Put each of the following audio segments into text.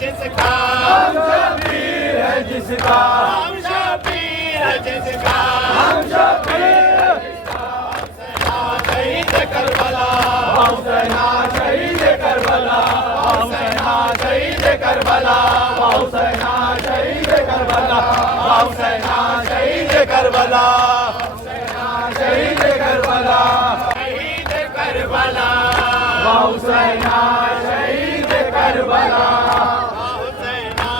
जिसका जिसका, हम शबीर है जिसका, हम शबीर शहीद करबला, हुसैना शहीद करबला, हुसैना शहीद करबला, हुसैना शहीद करबला, हुसैना शहीद करबला, शहीद करबला, शहीद करबला, हुसैना शहीद करबला, हुसैना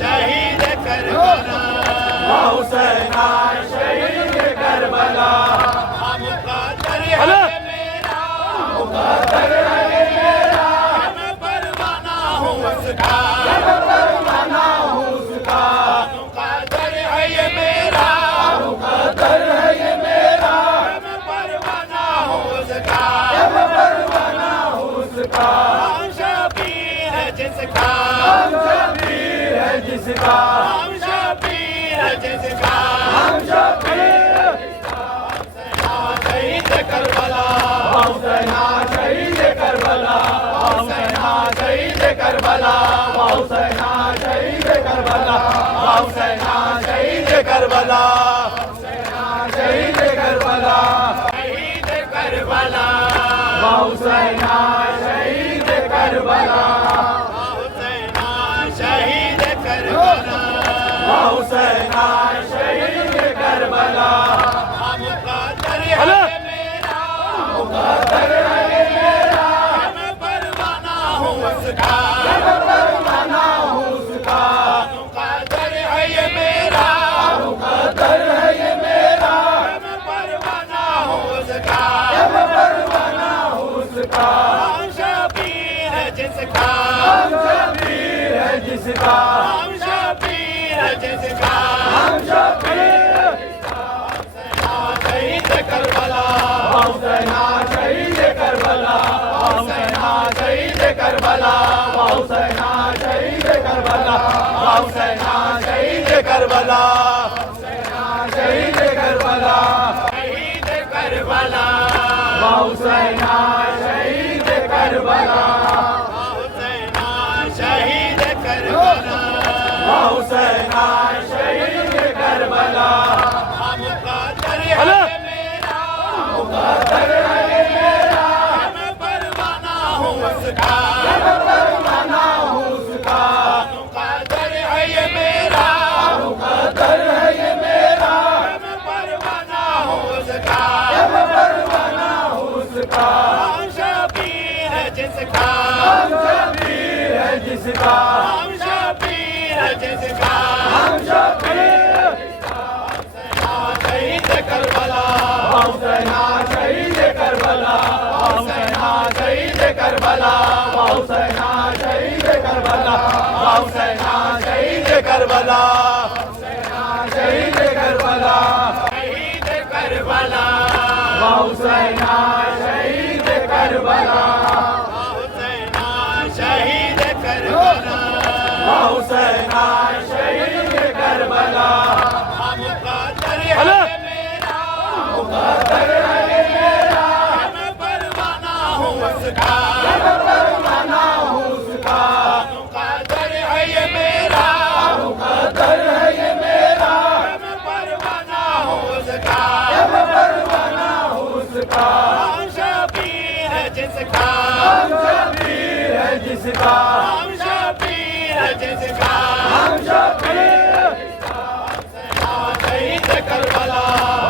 शहीद करबला, हुसैना शहीद करबला, मुक़द्दर है मेरा, मुक़द्दर है मेरा, मैं परवाना हूँ उसका, परवाना हूँ उसका, मुक़द्दर है ये मेरा, मुक़द्दर है ये मेरा, मैं परवाना हूँ उसका, परवाना हूँ उसका, हम शबीर है जिसका, हम शबीर है जिसका, हम शबीर है जिसका, हम शबीर शहीद करबला, हुसैना शहीद करबला, हुसैना शहीद करबला, हुसैना शहीद करबला, हुसैना शहीद करबला, शहीद करबला, शहीद करबला, हुसैना शहीद करबला, हुसैना शहीद करबला, हुसैना शहीद करबला, मुक़द्दर है मेरा, मुक़द्दर है मेरा, मैं परवाना हूँ उसका, परवाना हूँ उसका, मुक़द्दर है ये मेरा, मुक़द्दर है ये मेरा, मैं परवाना हूँ उसका, परवाना हूँ उसका, हम शबीर है जिसका, हम शबीर है जिसका, हम शबीर है जिसका, हम शबीर शहीद करबला, हुसैना शहीद करबला, हुसैना शहीद करबला, हुसैना शहीद करबला, हुसैना शहीद करबला, शहीद करबला, शहीद करबला, हुसैना शहीद करबला, हुसैना शहीद करबला, हुसैना शहीद करबला, मुक़द्दर है मेरा, मुक़द्दर है मेरा, मैं परवाना हूँ उसका, परवाना हूँ उसका, मुक़द्दर है ये मेरा, मुक़द्दर है ये मेरा, मैं परवाना हूँ उसका, परवाना हूँ उसका, हम शबीर है जिसका, हम शबीर है जिसका, हम शबीर है जिसका, हम शबीर शहीद करबला, हुसैना शहीद करबला, हुसैना शहीद करबला, हुसैना शहीद करबला, हुसैना शहीद करबला, शहीद करबला, शहीद करबला, हुसैना शहीद करबला, हुसैना शहीद करबला, हुसैना शहीद करबला, मुक़द्दर है मेरा, मुक़द्दर है मेरा, मैं परवाना हूँ उसका, परवाना हूँ उसका, मुक़द्दर है ये मेरा, मुक़द्दर है ये मेरा, मैं परवाना हूँ उसका, परवाना हूँ उसका, हम शबीर है जिसका, हम शबीर है जिसका, हम शबीर है जिसका, हम शबीर शहीद करबला,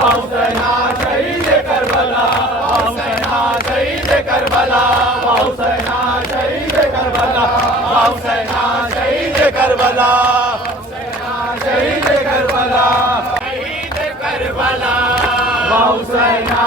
हुसैना शहीद करबला, हुसैना शहीद करबला, हुसैना शहीद करबला, हुसैना शहीद करबला, शहीद करबला, शहीद करबला, हुसैना